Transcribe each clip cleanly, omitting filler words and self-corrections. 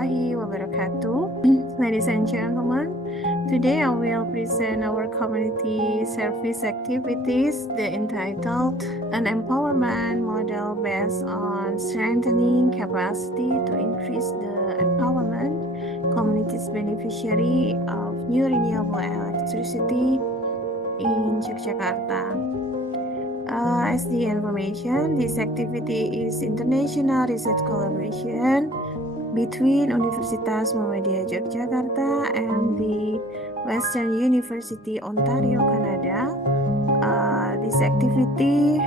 warahmatullahi wabarakatuh. Ladies and gentlemen, today I will present our community service activities, entitled An Empowerment Model Based on Strengthening Capacity to Increase the Empowerment Communities Beneficiary of New Renewable Electricity in Yogyakarta. As the information, this activity is international research collaboration between Universitas Muhammadiyah Yogyakarta and the Western University, Ontario, Canada. This activity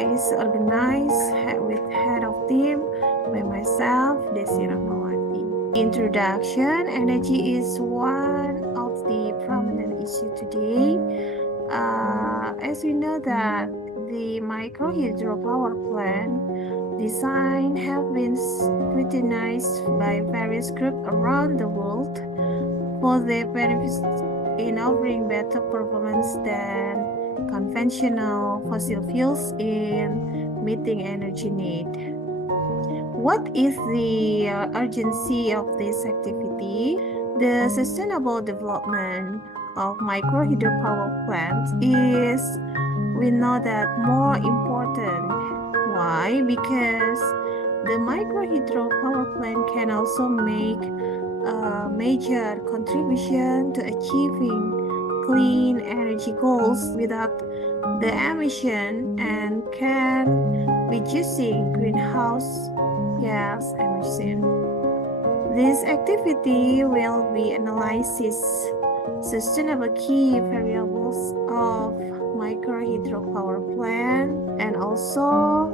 is organized with head of team by myself, Dessy Rachmawatie. Introduction: energy is one of the prominent issues today. As we know that the micro hydropower plant design have been scrutinized by various groups around the world for their benefits in offering better performance than conventional fossil fuels in meeting energy need. What is the urgency of this activity? The sustainable development of micro hydropower plants is, we know that, more important. Why? Because the micro hydropower plant can also make a major contribution to achieving clean energy goals without the emission and can reducing greenhouse gas emission. This activity will be analyzes sustainable key variables of micro hydropower plant, and also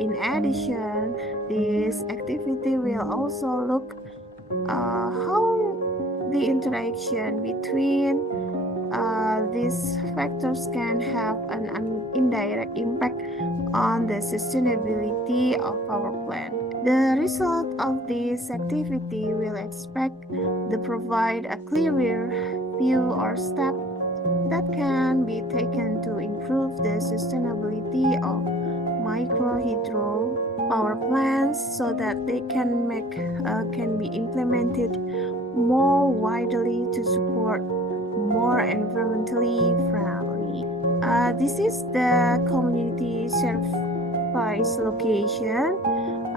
in addition, this activity will also look how the interaction between these factors can have an indirect impact on the sustainability of our plant. The result of this activity will expect to provide a clearer view or step that can be taken to improve the sustainability of micro hydro power plants so that they can be implemented more widely to support more environmentally friendly. This is the community service location.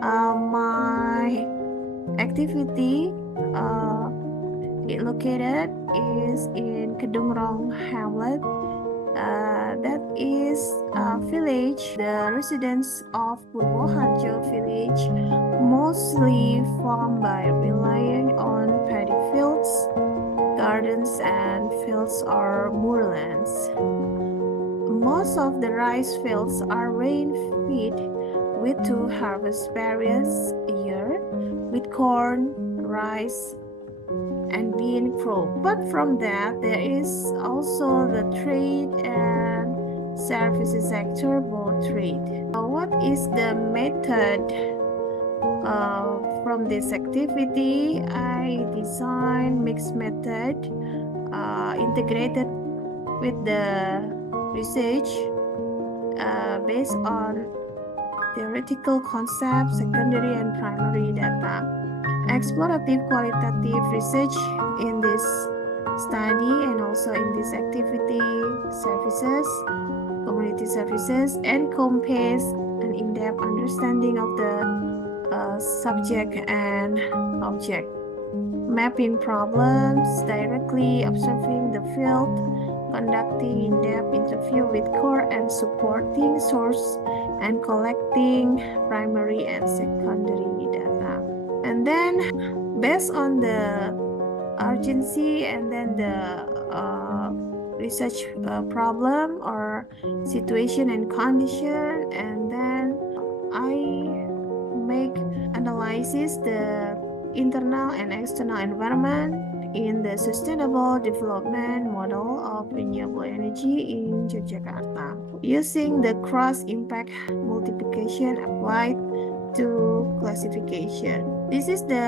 My activity located is in Kedungrong Hamlet. That is a village. The residents of Purwoharjo village mostly farm by relying on paddy fields, gardens, and fields or moorlands. Most of the rice fields are rain-fed with 2 harvest periods a year, with corn, rice, and bean crop. But from that, there is also the trade and services sector, both trade. What is the method from this activity? I design mixed method integrated with the research based on theoretical concepts, secondary and primary data. Explorative qualitative research in this study and also in this activity services, community services, encompass an in-depth understanding of the subject and object. Mapping problems, directly observing the field, conducting in-depth interview with core and supporting source, and collecting primary and secondary data. And then, based on the urgency and then the research problem or situation and condition, and then I make analysis the internal and external environment in the sustainable development model of renewable energy in Yogyakarta, using the cross-impact multiplication applied to classification. This is the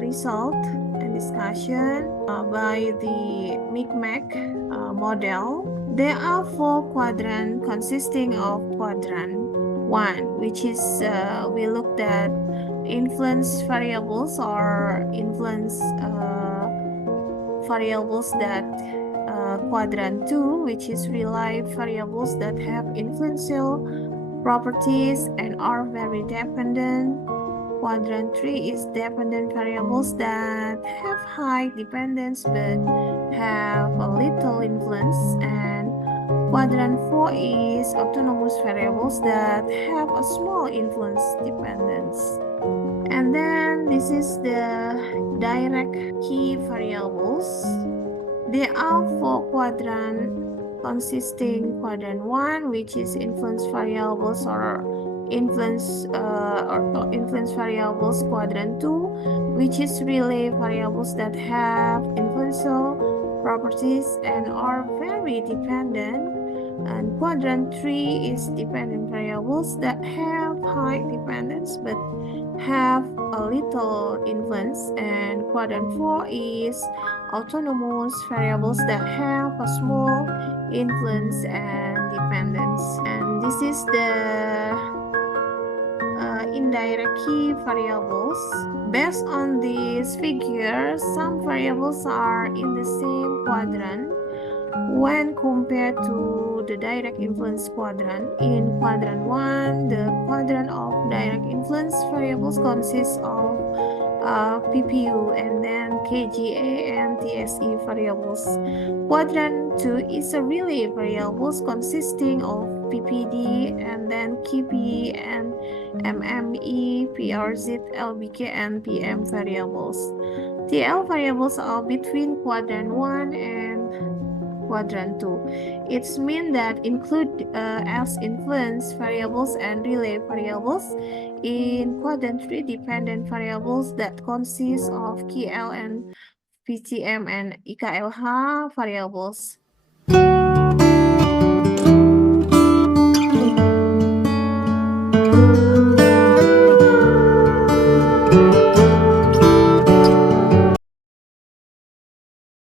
result and discussion by the MICMAC model. There are 4 quadrants consisting of quadrant 1, which is we looked at influence variables or influence variables that quadrant 2, which is relay variables that have influential properties and are very dependent. Quadrant 3 is dependent variables that have high dependence but have a little influence, and quadrant 4 is autonomous variables that have a small influence dependence. And then this is the direct key variables. There are 4 quadrants consisting quadrant 1, which is influence variables or influence variables. Quadrant 2, which is relay variables that have influential properties and are very dependent. And quadrant 3 is dependent variables that have high dependence but have a little influence. And quadrant 4 is autonomous variables that have a small influence and dependence. And this is the indirect key variables. Based on this figure, some variables are in the same quadrant when compared to the direct influence quadrant. In quadrant 1, the quadrant of direct influence variables consists of PPU and then KGA and TSE variables. Quadrant 2 is a relay variables consisting of PPD and then KP and MME, PRZ, LBK, and PM variables. TL variables are between quadrant 1 and quadrant 2. It's mean that include as influence variables and relay variables. In quadrant 3, dependent variables that consist of KL and PCM and IKLH variables.